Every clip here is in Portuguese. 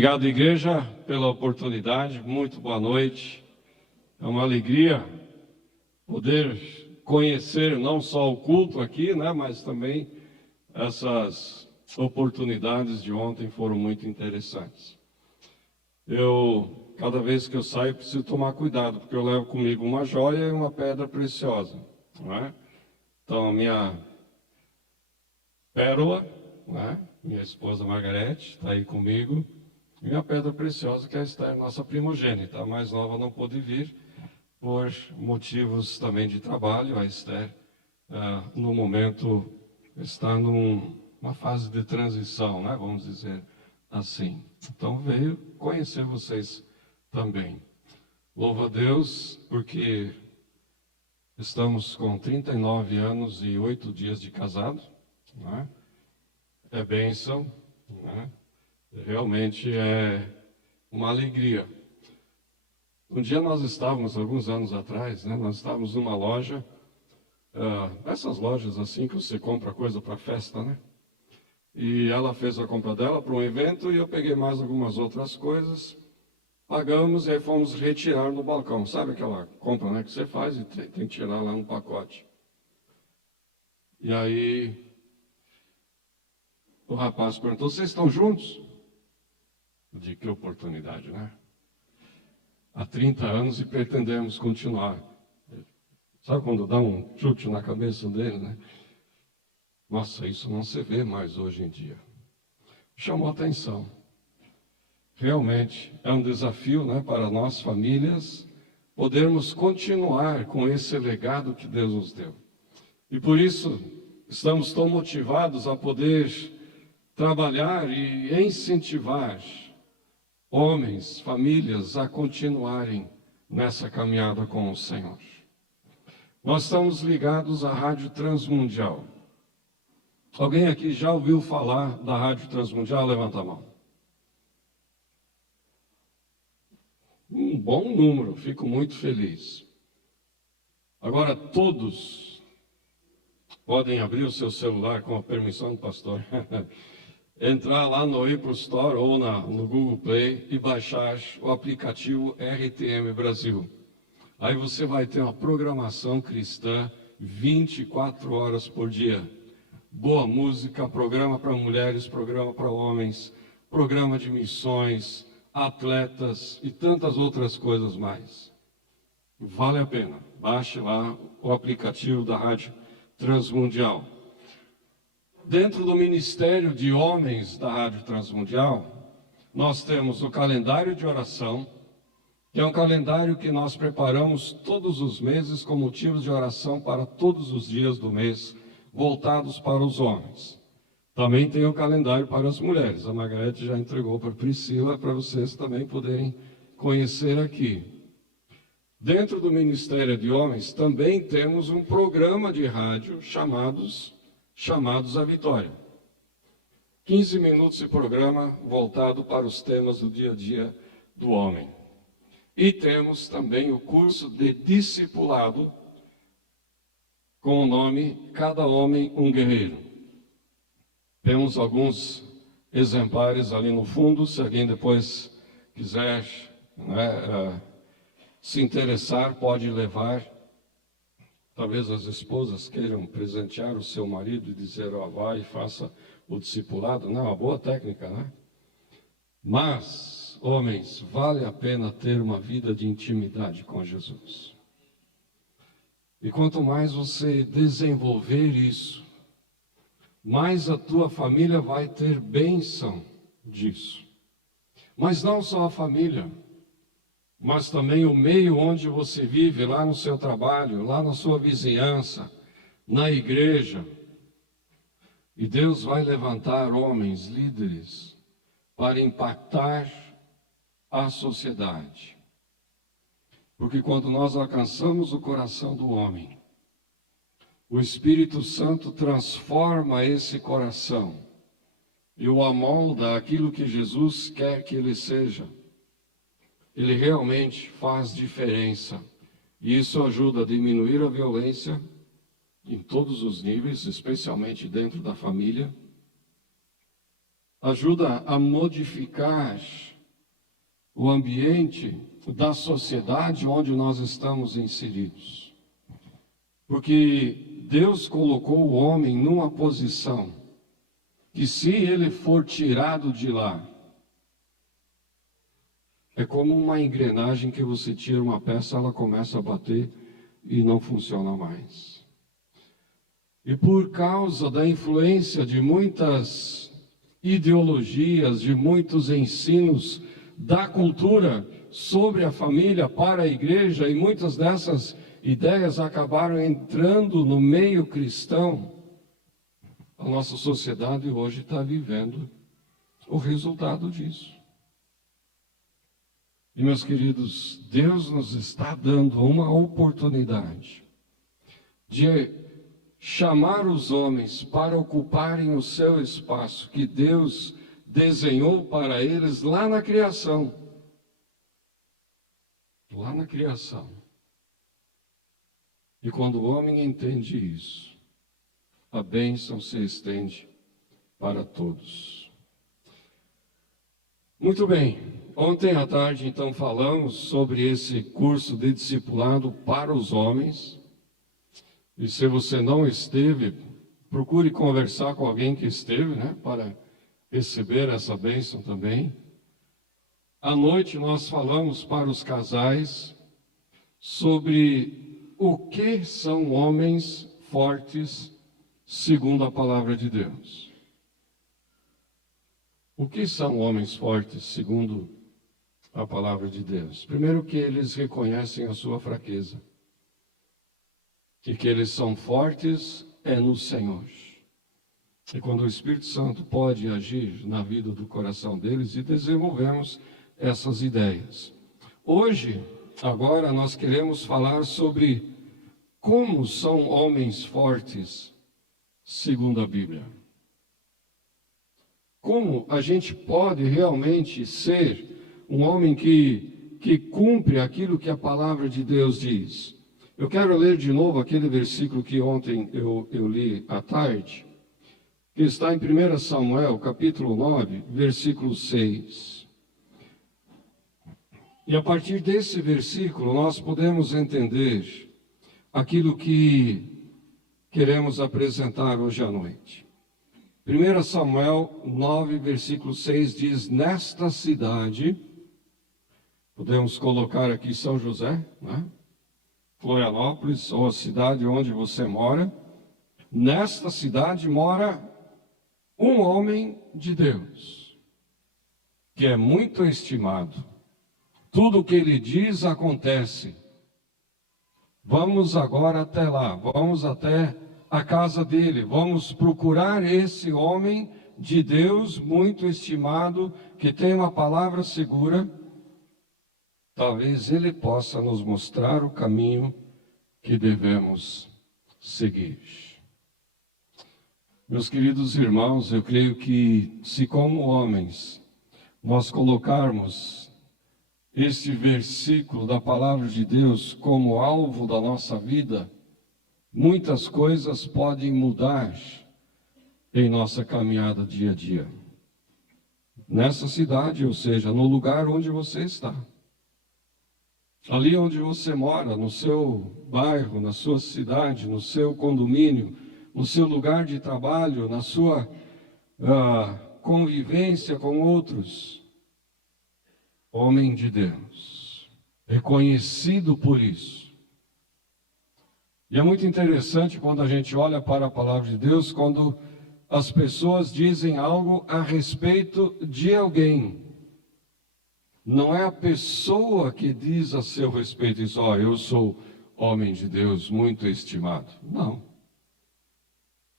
Obrigado, igreja, pela oportunidade. Muito boa noite. É uma alegria poder conhecer não só o culto aqui, mas também essas oportunidades de ontem foram muito interessantes. Cada vez que eu saio, preciso tomar cuidado, porque eu levo comigo uma joia e uma pedra preciosa, não é? Então, a minha pérola, minha esposa Margarete, está aí comigo. E minha pedra preciosa, que é a Esther, nossa primogênita. A mais nova não pôde vir por motivos também de trabalho. A Esther, no momento, está numa fase de transição, vamos dizer assim. Então veio conhecer vocês também. Louvo a Deus, porque estamos com 39 anos e 8 dias de casado. É bênção, realmente é uma alegria. Um dia nós estávamos, alguns anos atrás, nós estávamos numa loja, essas lojas assim que você compra coisa para festa, E ela fez a compra dela para um evento e eu peguei mais algumas outras coisas, pagamos e aí fomos retirar no balcão. Sabe aquela compra, que você faz e tem que tirar lá no pacote. E aí o rapaz perguntou: vocês estão juntos? De que oportunidade, Há 30 anos e pretendemos continuar. Sabe quando dá um chute na cabeça dele, Nossa, isso não se vê mais hoje em dia. Chamou atenção. Realmente é um desafio, para nós, famílias, podermos continuar com esse legado que Deus nos deu. E por isso estamos tão motivados a poder trabalhar e incentivar homens, famílias a continuarem nessa caminhada com o Senhor. Nós estamos ligados à Rádio Transmundial. Alguém aqui já ouviu falar da Rádio Transmundial? Levanta a mão. Um bom número, fico muito feliz. Agora todos podem abrir o seu celular com a permissão do pastor. Entrar lá no Apple Store ou no Google Play e baixar o aplicativo RTM Brasil. Aí você vai ter uma programação cristã 24 horas por dia. Boa música, programa para mulheres, programa para homens, programa de missões, atletas e tantas outras coisas mais. Vale a pena. Baixe lá o aplicativo da Rádio Transmundial. Dentro do Ministério de Homens da Rádio Transmundial, nós temos o calendário de oração, que é um calendário que nós preparamos todos os meses com motivos de oração para todos os dias do mês, voltados para os homens. Também tem o calendário para as mulheres. A Margarete já entregou para a Priscila, para vocês também poderem conhecer aqui. Dentro do Ministério de Homens, também temos um programa de rádio chamados à Vitória. 15 minutos de programa voltado para os temas do dia a dia do homem. E temos também o curso de discipulado com o nome Cada Homem um Guerreiro. Temos alguns exemplares ali no fundo, se alguém depois quiser se interessar, pode levar. Talvez as esposas queiram presentear o seu marido e dizer: vá e faça o discipulado. Não, é uma boa técnica, Mas, homens, vale a pena ter uma vida de intimidade com Jesus. E quanto mais você desenvolver isso, mais a tua família vai ter bênção disso. Mas não só a família, mas também o meio onde você vive, lá no seu trabalho, lá na sua vizinhança, na igreja. E Deus vai levantar homens, líderes, para impactar a sociedade. Porque quando nós alcançamos o coração do homem, o Espírito Santo transforma esse coração e o amolda aquilo que Jesus quer que ele seja. Ele realmente faz diferença. E isso ajuda a diminuir a violência em todos os níveis, especialmente dentro da família. ajuda a modificar o ambiente da sociedade onde nós estamos inseridos. Porque Deus colocou o homem numa posição que, se ele for tirado de lá, é como uma engrenagem que você tira uma peça, ela começa a bater e não funciona mais. E por causa da influência de muitas ideologias, de muitos ensinos da cultura sobre a família para a igreja, e muitas dessas ideias acabaram entrando no meio cristão, a nossa sociedade hoje está vivendo o resultado disso. E, meus queridos, Deus nos está dando uma oportunidade de chamar os homens para ocuparem o seu espaço que Deus desenhou para eles lá na criação. Lá na criação. E quando o homem entende isso, a bênção se estende para todos. Muito bem, ontem à tarde então falamos sobre esse curso de discipulado para os homens. E se você não esteve, procure conversar com alguém que esteve, né, para receber essa bênção também. À noite nós falamos para os casais sobre o que são homens fortes segundo a palavra de Deus. O que são homens fortes segundo a palavra de Deus? Primeiro, que eles reconhecem a sua fraqueza. E que eles são fortes no Senhor. E quando o Espírito Santo pode agir na vida do coração deles, e desenvolvemos essas ideias. Hoje, agora, nós queremos falar sobre como são homens fortes segundo a Bíblia. Como a gente pode realmente ser um homem que cumpre aquilo que a palavra de Deus diz. Eu quero ler de novo aquele versículo que ontem eu li à tarde, que está em 1 Samuel, capítulo 9, versículo 6. E a partir desse versículo nós podemos entender aquilo que queremos apresentar hoje à noite. 1 Samuel 9, versículo 6 diz: nesta cidade, podemos colocar aqui São José, né? Florianópolis, ou a cidade onde você mora, nesta cidade mora um homem de Deus, que é muito estimado. Tudo o que ele diz acontece. Vamos agora até lá, vamos até a casa dele, vamos procurar esse homem de Deus muito estimado, que tem uma palavra segura. Talvez ele possa nos mostrar o caminho que devemos seguir. Meus queridos irmãos, eu creio que se como homens nós colocarmos este versículo da palavra de Deus como alvo da nossa vida, muitas coisas podem mudar em nossa caminhada dia a dia. Nessa cidade, ou seja, no lugar onde você está. Ali onde você mora, no seu bairro, na sua cidade, no seu condomínio, no seu lugar de trabalho, na sua convivência com outros. Homem de Deus, reconhecido por isso. E é muito interessante quando a gente olha para a palavra de Deus, quando as pessoas dizem algo a respeito de alguém. Não é a pessoa que diz a seu respeito isso: ó, eu sou homem de Deus, muito estimado. Não.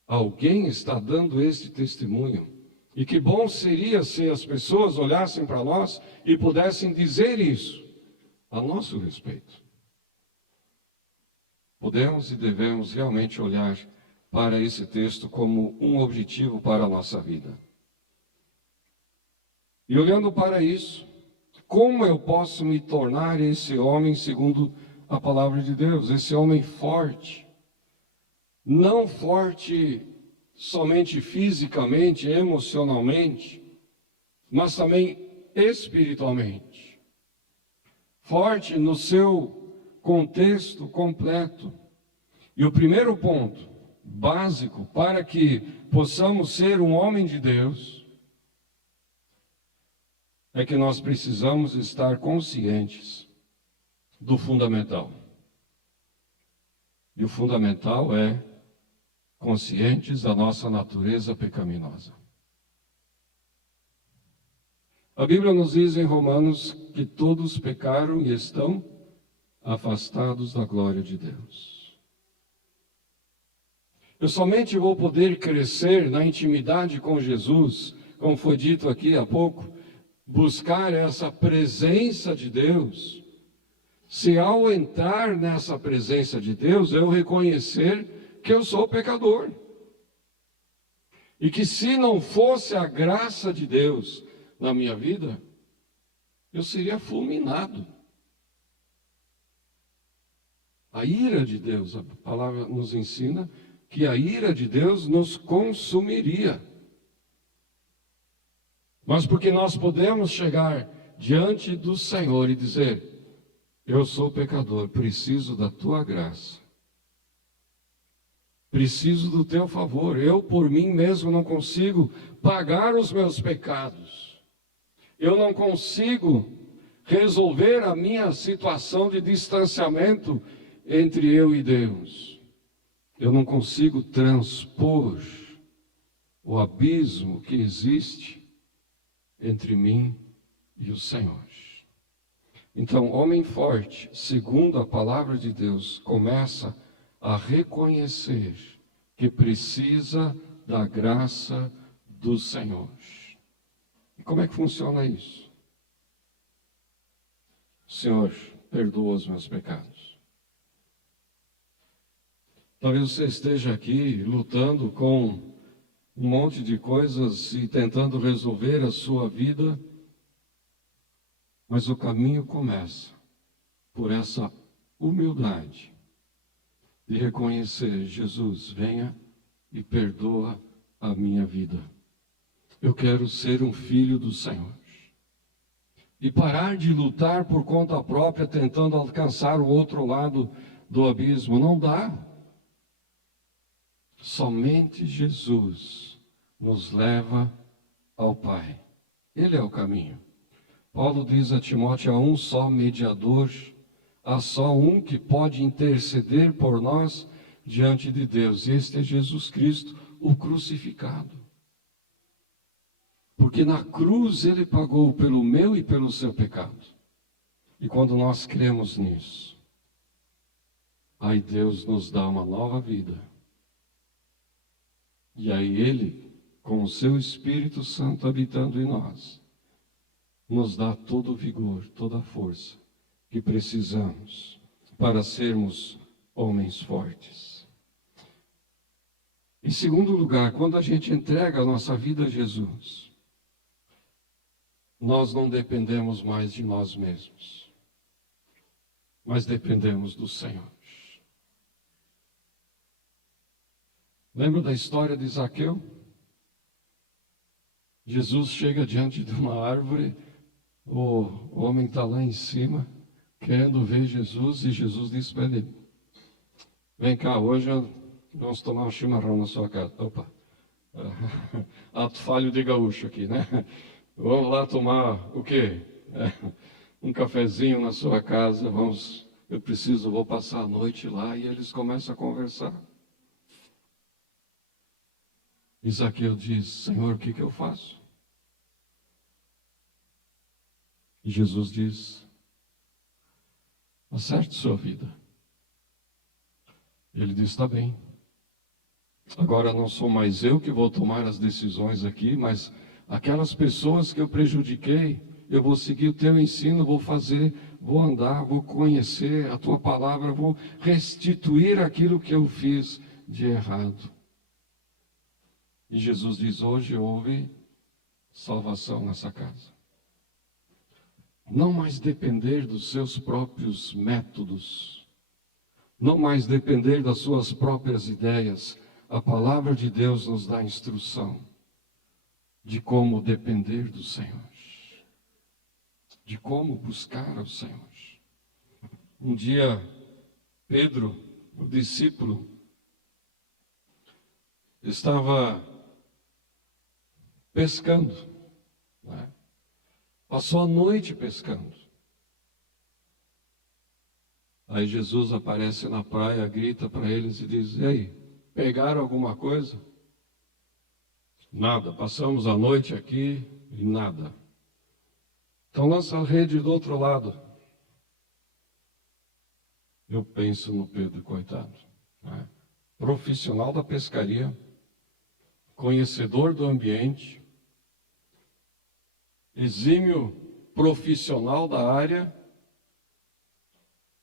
Alguém está dando este testemunho. E que bom seria se as pessoas olhassem para nós e pudessem dizer isso a nosso respeito. Podemos e devemos realmente olhar para esse texto como um objetivo para a nossa vida. E olhando para isso, como eu posso me tornar esse homem segundo a palavra de Deus? Esse homem forte. Não forte somente fisicamente, emocionalmente, mas também espiritualmente. Forte no seu contexto completo. E o primeiro ponto, básico, para que possamos ser um homem de Deus, é que nós precisamos estar conscientes do fundamental. E o fundamental é conscientes da nossa natureza pecaminosa. A Bíblia nos diz em Romanos que todos pecaram e estão afastados da glória de Deus. Eu somente vou poder crescer na intimidade com Jesus, como foi dito aqui há pouco, buscar essa presença de Deus, se ao entrar nessa presença de Deus, eu reconhecer que eu sou pecador. E que se não fosse a graça de Deus na minha vida, eu seria fulminado. A ira de Deus, a palavra nos ensina que a ira de Deus nos consumiria. Mas porque nós podemos chegar diante do Senhor e dizer: eu sou pecador, preciso da tua graça. Preciso do teu favor. Eu por mim mesmo não consigo pagar os meus pecados. Eu não consigo resolver a minha situação de distanciamento entre eu e Deus. Eu não consigo transpor o abismo que existe entre mim e o Senhor. Então, homem forte, segundo a palavra de Deus, começa a reconhecer que precisa da graça do Senhor. E como é que funciona isso? Senhor, perdoa os meus pecados. Talvez você esteja aqui lutando com um monte de coisas e tentando resolver a sua vida, mas o caminho começa por essa humildade de reconhecer: Jesus, venha e perdoa a minha vida. Eu quero ser um filho do Senhor. E parar de lutar por conta própria, tentando alcançar o outro lado do abismo. Não dá. Somente Jesus nos leva ao Pai. Ele é o caminho. Paulo diz a Timóteo: há um só mediador, há só um que pode interceder por nós diante de Deus. E este é Jesus Cristo, o crucificado. Porque na cruz ele pagou pelo meu e pelo seu pecado. E quando nós cremos nisso, aí Deus nos dá uma nova vida. E aí ele, com o seu Espírito Santo habitando em nós, nos dá todo o vigor, toda a força que precisamos para sermos homens fortes. Em segundo lugar, quando a gente entrega a nossa vida a Jesus, nós não dependemos mais de nós mesmos, mas dependemos do Senhor. Lembra da história de Zaqueu? Jesus chega diante de uma árvore, o homem está lá em cima, querendo ver Jesus, e Jesus diz para ele: vem cá, hoje vamos tomar um chimarrão na sua casa. Opa, ato falho de gaúcho aqui, né? Vamos lá tomar o quê? Um cafezinho na sua casa, vou passar a noite lá. E eles começam a conversar. E Zaqueu diz: Senhor, o que eu faço? E Jesus diz: acerte sua vida. Ele diz: está bem. Agora não sou mais eu que vou tomar as decisões aqui, mas aquelas pessoas que eu prejudiquei, eu vou seguir o teu ensino, vou andar, vou conhecer a tua palavra, vou restituir aquilo que eu fiz de errado. E Jesus diz: hoje houve salvação nessa casa. Não mais depender dos seus próprios métodos, não mais depender das suas próprias ideias. A palavra de Deus nos dá instrução. de como depender do Senhor, de como buscar ao Senhor. Um dia, Pedro, o discípulo, estava pescando, né? Passou a noite pescando. Aí Jesus aparece na praia, grita para eles e diz: "E aí, pegaram alguma coisa?" "Nada, passamos a noite aqui e nada." "Então lança a rede do outro lado." Eu penso no Pedro, coitado, né? Profissional da pescaria, conhecedor do ambiente, exímio profissional da área.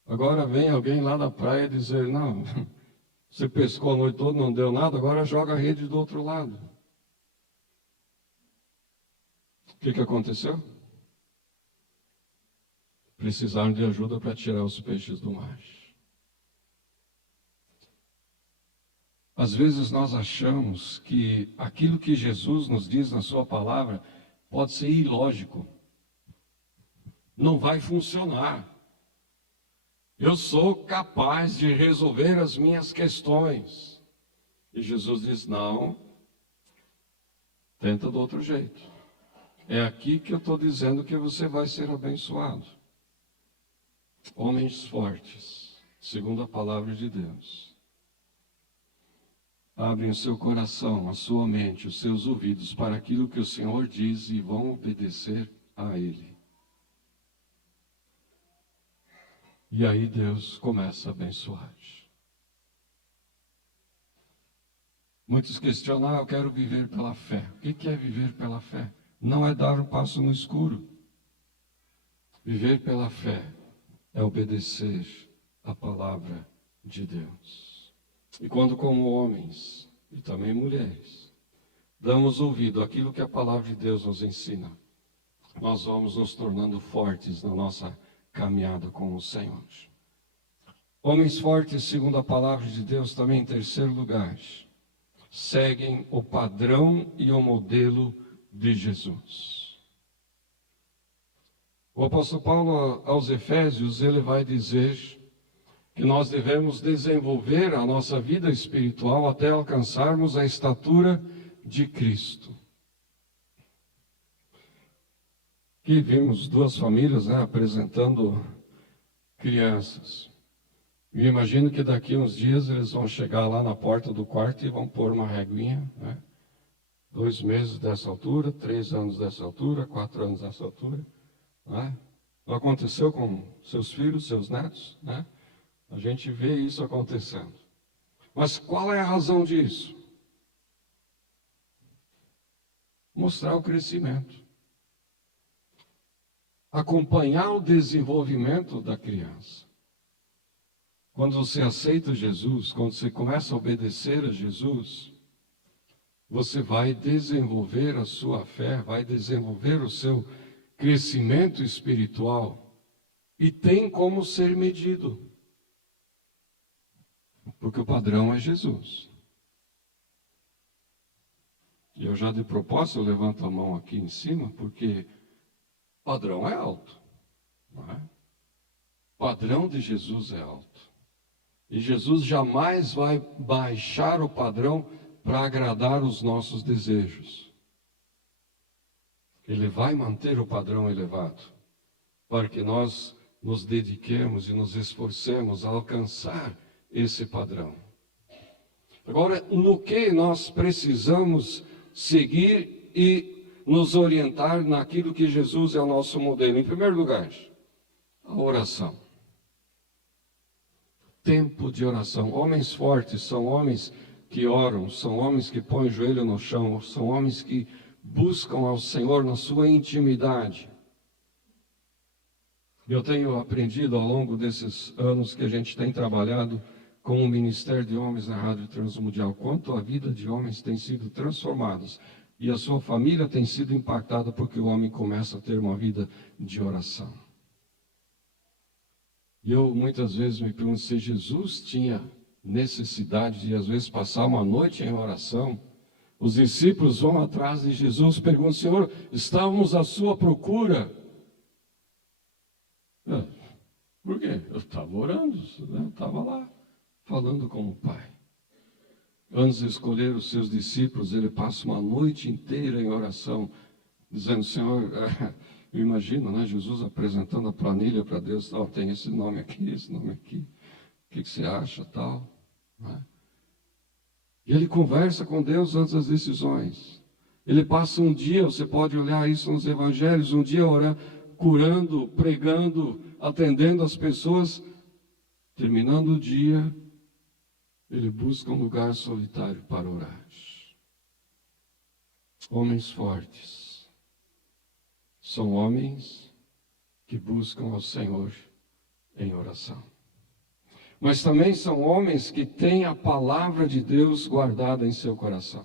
Agora vem alguém lá na praia dizer: "Não, você pescou a noite toda, não deu nada, agora joga a rede do outro lado." O que aconteceu? Precisaram de ajuda para tirar os peixes do mar. Às vezes nós achamos que aquilo que Jesus nos diz na sua palavra pode ser ilógico. Não vai funcionar. Eu sou capaz de resolver as minhas questões. E Jesus diz: "Não, tenta do outro jeito. É aqui que eu estou dizendo que você vai ser abençoado." Homens fortes, segundo a palavra de Deus, abrem o seu coração, a sua mente, os seus ouvidos para aquilo que o Senhor diz e vão obedecer a Ele. E aí Deus começa a abençoar. Muitos questionam: "Eu quero viver pela fé." O que é viver pela fé? Não é dar um passo no escuro. Viver pela fé é obedecer a palavra de Deus. E quando, como homens e também mulheres, damos ouvido àquilo que a palavra de Deus nos ensina, nós vamos nos tornando fortes na nossa caminhada com o Senhor. Homens fortes, segundo a palavra de Deus, também em terceiro lugar, seguem o padrão e o modelo de Jesus. O apóstolo Paulo, aos Efésios, ele vai dizer que nós devemos desenvolver a nossa vida espiritual até alcançarmos a estatura de Cristo. Aqui vimos duas famílias, né, apresentando crianças. E imagino que daqui uns dias eles vão chegar lá na porta do quarto e vão pôr uma reguinha, né? 2 meses dessa altura, 3 anos dessa altura, 4 anos dessa altura, né? Não aconteceu com seus filhos, seus netos, né? A gente vê isso acontecendo. Mas qual é a razão disso? Mostrar o crescimento. Acompanhar o desenvolvimento da criança. Quando você aceita Jesus, quando você começa a obedecer a Jesus, você vai desenvolver a sua fé, vai desenvolver o seu crescimento espiritual e tem como ser medido. Porque o padrão é Jesus. E eu já de propósito levanto a mão aqui em cima, porque o padrão é alto, não é? O padrão de Jesus é alto. E Jesus jamais vai baixar o padrão para agradar os nossos desejos. Ele vai manter o padrão elevado, para que nós nos dediquemos e nos esforcemos a alcançar esse padrão. Agora, no que nós precisamos seguir e nos orientar naquilo que Jesus é o nosso modelo? Em primeiro lugar, a oração. Tempo de oração. Homens fortes são homens que oram, são homens que põem o joelho no chão, são homens que buscam ao Senhor na sua intimidade. Eu tenho aprendido ao longo desses anos que a gente tem trabalhado com o Ministério de Homens na Rádio Transmundial, quanto a vida de homens tem sido transformada e a sua família tem sido impactada porque o homem começa a ter uma vida de oração. E eu muitas vezes me pergunto se Jesus tinha necessidade de às vezes passar uma noite em oração Os discípulos vão atrás de Jesus, perguntam: Senhor, estávamos à sua procura. Por quê? Eu estava orando, né? Eu estava lá, falando com o Pai. Antes de escolher os seus discípulos, ele passa uma noite inteira em oração, dizendo: Senhor, eu imagino, né, Jesus apresentando a planilha para Deus: tem esse nome aqui, o que você acha, tal, né? E ele conversa com Deus antes das decisões. Ele passa um dia, você pode olhar isso nos evangelhos, um dia orando, curando, pregando, atendendo as pessoas. Terminando o dia, ele busca um lugar solitário para orar. Homens fortes são homens que buscam ao Senhor em oração. Mas também são homens que têm a palavra de Deus guardada em seu coração.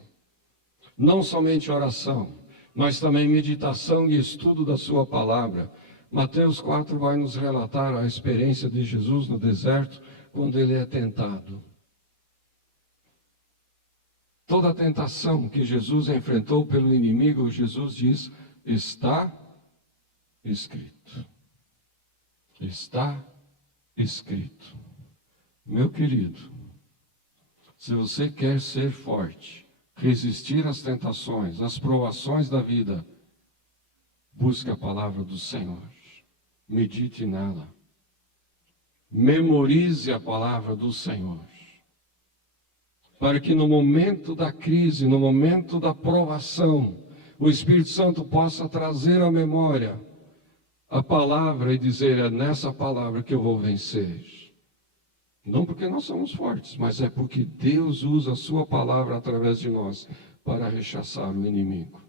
Não somente oração, mas também meditação e estudo da sua palavra. Mateus 4 vai nos relatar a experiência de Jesus no deserto, quando ele é tentado. Toda a tentação que Jesus enfrentou pelo inimigo, Jesus diz: está escrito. Está escrito. Meu querido, se você quer ser forte, resistir às tentações, às provações da vida, busque a palavra do Senhor, medite nela, memorize a palavra do Senhor, para que no momento da crise, no momento da provação, o Espírito Santo possa trazer à memória a palavra e dizer: é nessa palavra que eu vou vencer. Não porque nós somos fortes, mas é porque Deus usa a sua palavra através de nós para rechaçar o inimigo.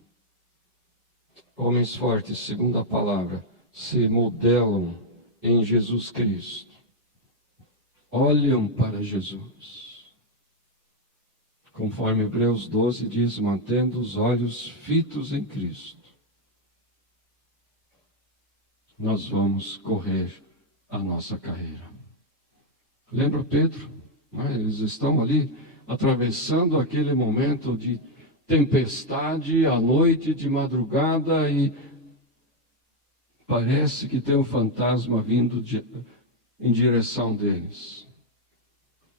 Homens fortes, segundo a palavra, se modelam em Jesus Cristo. Olham para Jesus. Conforme Hebreus 12 diz: mantendo os olhos fitos em Cristo, nós vamos correr a nossa carreira. Lembra Pedro? Eles estão ali atravessando aquele momento de tempestade, à noite, de madrugada, e parece que tem um fantasma vindo em direção deles.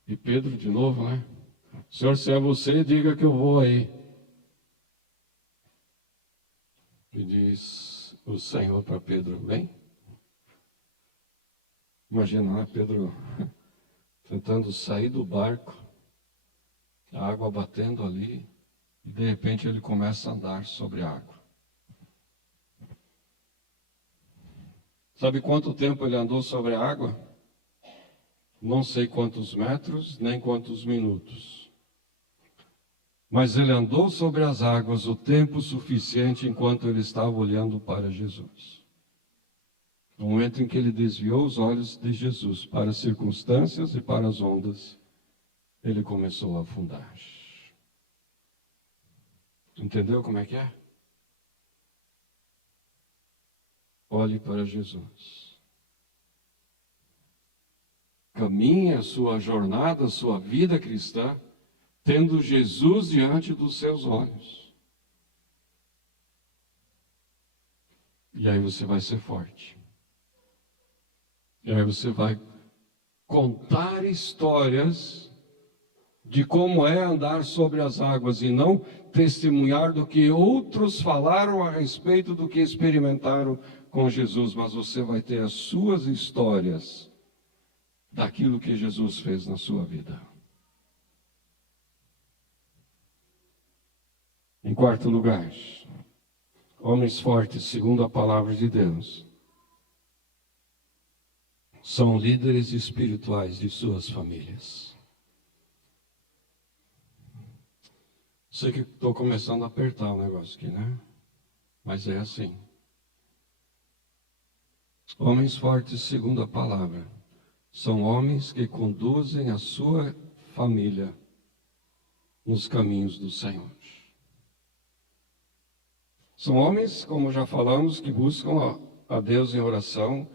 E Pedro de novo, né? Senhor, se é você, diga que eu vou aí. E diz o Senhor para Pedro: vem. Imagina, né? Pedro tentando sair do barco, a água batendo ali, e de repente ele começa a andar sobre a água. Sabe quanto tempo ele andou sobre a água? Não sei quantos metros, nem quantos minutos. Mas ele andou sobre as águas o tempo suficiente enquanto ele estava olhando para Jesus. No momento em que ele desviou os olhos de Jesus para as circunstâncias e para as ondas, ele começou a afundar. Entendeu como é que é? Olhe para Jesus. Caminhe a sua jornada, a sua vida cristã, tendo Jesus diante dos seus olhos. E aí você vai ser forte. E aí você vai contar histórias de como é andar sobre as águas e não testemunhar do que outros falaram a respeito do que experimentaram com Jesus, mas você vai ter as suas histórias daquilo que Jesus fez na sua vida. Em quarto lugar, homens fortes, segundo a palavra de Deus, são líderes espirituais de suas famílias. Sei que estou começando a apertar o negócio aqui, né? Mas é assim. Homens fortes, segundo a palavra, são homens que conduzem a sua família nos caminhos do Senhor. São homens, como já falamos, que buscam a Deus em oração,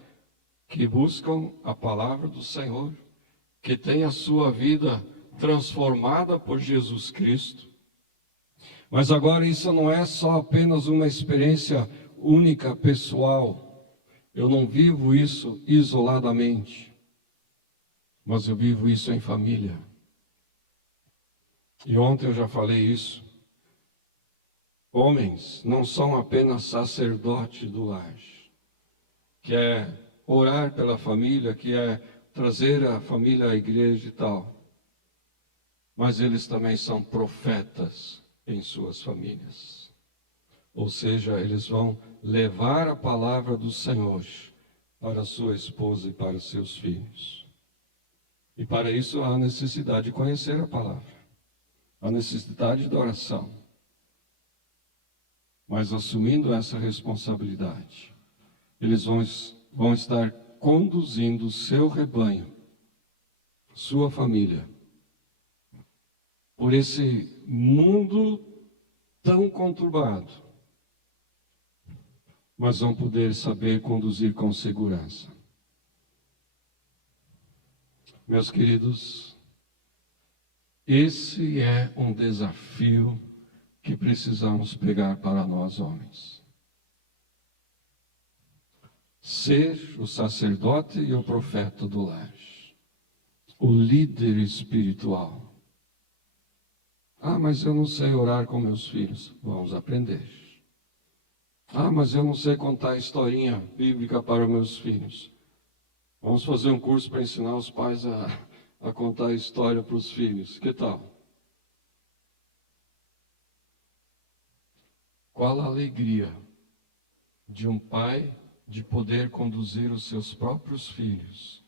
que buscam a palavra do Senhor, que têm a sua vida transformada por Jesus Cristo. Mas agora isso não é só apenas uma experiência única, pessoal. Eu não vivo isso isoladamente, mas eu vivo isso em família. E ontem eu já falei isso. Homens não são apenas sacerdotes do lar, que é orar pela família, que é trazer a família à igreja e tal. Mas eles também são profetas em suas famílias. Ou seja, eles vão levar a palavra do Senhor para sua esposa e para seus filhos. E para isso há necessidade de conhecer a palavra, há necessidade da oração. Mas assumindo essa responsabilidade, eles vão estar conduzindo o seu rebanho, sua família, por esse mundo tão conturbado, mas vão poder saber conduzir com segurança. Meus queridos, esse é um desafio que precisamos pegar para nós homens. Ser o sacerdote e o profeta do lar, o líder espiritual. Ah, mas eu não sei orar com meus filhos. Vamos aprender. Ah, mas eu não sei contar historinha bíblica para meus filhos. Vamos fazer um curso para ensinar os pais a contar história para os filhos. Que tal? Qual a alegria de um pai de poder conduzir os seus próprios filhos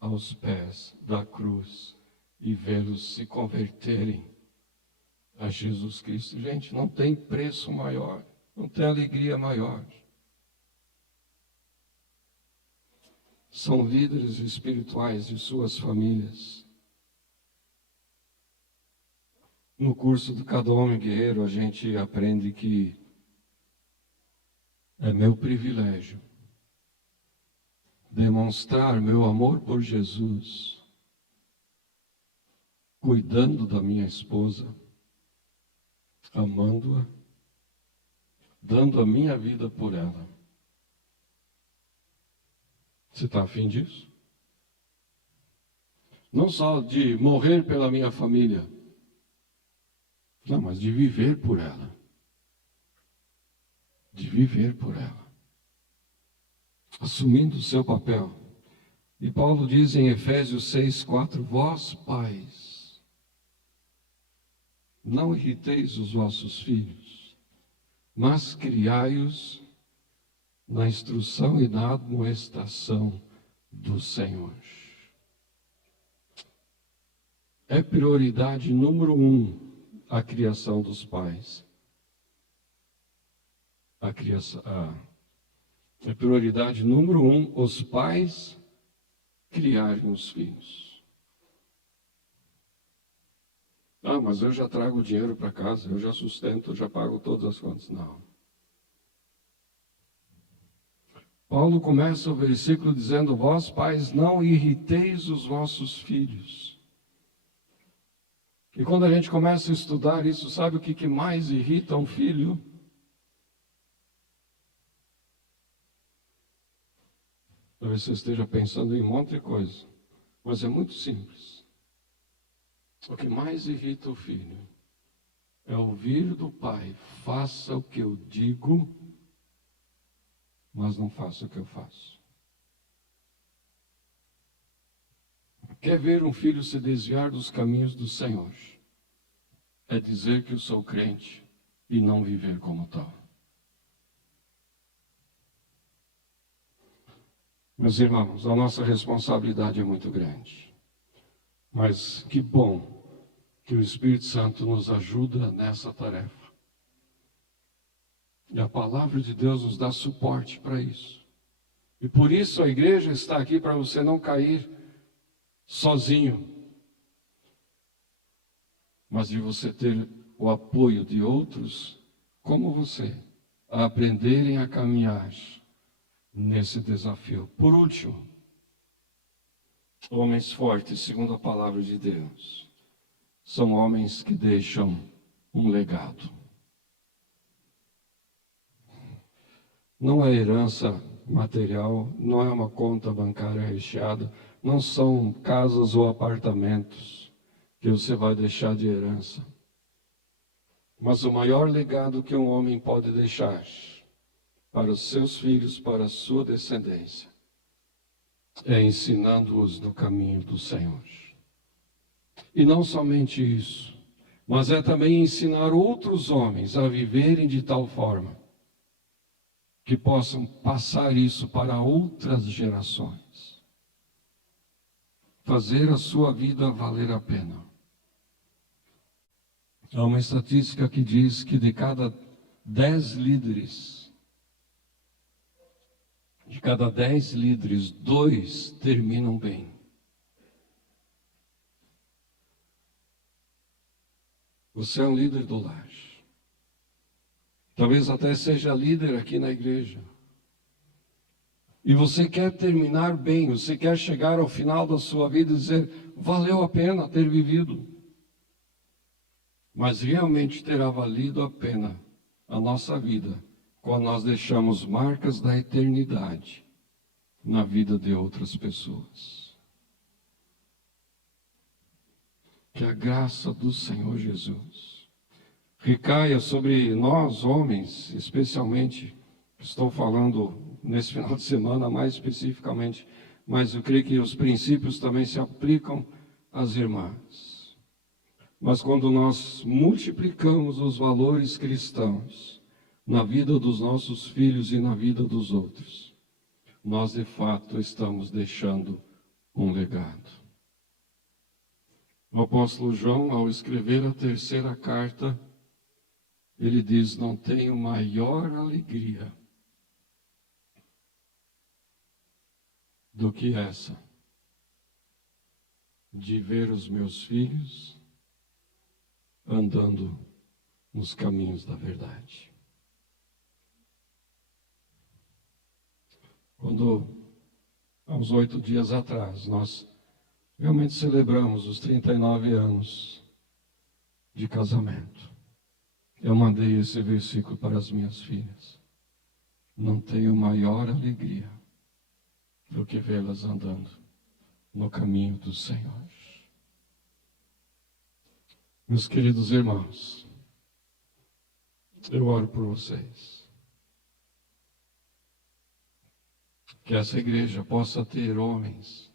aos pés da cruz e vê-los se converterem a Jesus Cristo. Gente, não tem preço maior, não tem alegria maior. São líderes espirituais de suas famílias. No curso do Cada Homem Guerreiro, a gente aprende que é meu privilégio demonstrar meu amor por Jesus, cuidando da minha esposa, amando-a, dando a minha vida por ela. Você está afim disso? Não só de morrer pela minha família, não, mas de viver por ela. De viver por ela. Assumindo o seu papel. E Paulo diz em Efésios 6:4, vós, pais, não irriteis os vossos filhos, mas criai-os na instrução e na admoestação do Senhor. É prioridade número 1 a criação dos pais. É prioridade número 1 os pais criarem os filhos. Ah, mas eu já trago dinheiro para casa, eu já sustento, eu já pago todas as contas. Não. Paulo começa o versículo dizendo, vós pais não irriteis os vossos filhos. E quando a gente começa a estudar isso, sabe o que mais irrita um filho? Talvez você esteja pensando em um monte de coisa, mas é muito simples. O que mais irrita o filho é ouvir do pai, faça o que eu digo, mas não faça o que eu faço. Quer ver um filho se desviar dos caminhos do Senhor? É dizer que eu sou crente e não viver como tal. Meus irmãos, a nossa responsabilidade é muito grande. Mas que bom que o Espírito Santo nos ajuda nessa tarefa. E a palavra de Deus nos dá suporte para isso. E por isso a igreja está aqui para você não cair sozinho, mas de você ter o apoio de outros como você, a aprenderem a caminhar nesse desafio. Por último, homens fortes, segundo a palavra de Deus, são homens que deixam um legado. não é herança material, não é uma conta bancária recheada, não são casas ou apartamentos que você vai deixar de herança. Mas o maior legado que um homem pode deixar para os seus filhos, para a sua descendência, é ensinando-os no caminho do Senhor. E não somente isso, mas é também ensinar outros homens a viverem de tal forma que possam passar isso para outras gerações. Fazer a sua vida valer a pena. Há uma estatística que diz que de cada 10 líderes, 2 terminam bem. Você é um líder do lar. Talvez até seja líder aqui na igreja. E você quer terminar bem, você quer chegar ao final da sua vida e dizer, valeu a pena ter vivido. Mas realmente terá valido a pena a nossa vida quando nós deixamos marcas da eternidade na vida de outras pessoas. Que a graça do Senhor Jesus recaia sobre nós, homens, especialmente, estou falando nesse final de semana mais especificamente, mas eu creio que os princípios também se aplicam às irmãs. Mas quando nós multiplicamos os valores cristãos na vida dos nossos filhos e na vida dos outros, nós de fato estamos deixando um legado. O apóstolo João, ao escrever a 3ª carta, ele diz, não tenho maior alegria do que essa, de ver os meus filhos andando nos caminhos da verdade. Quando, há uns 8 dias atrás, nós realmente celebramos os 39 anos de casamento, eu mandei esse versículo para as minhas filhas. Não tenho maior alegria do que vê-las andando no caminho do Senhor. Meus queridos irmãos, eu oro por vocês. Que essa igreja possa ter homens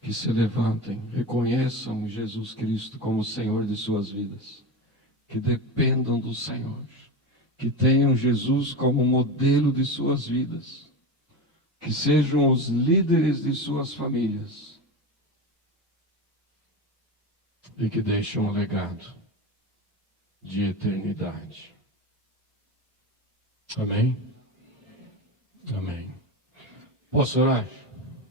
que se levantem, reconheçam Jesus Cristo como Senhor de suas vidas, que dependam do Senhor, que tenham Jesus como modelo de suas vidas, que sejam os líderes de suas famílias e que deixem um legado de eternidade. Amém? Amém. Posso orar?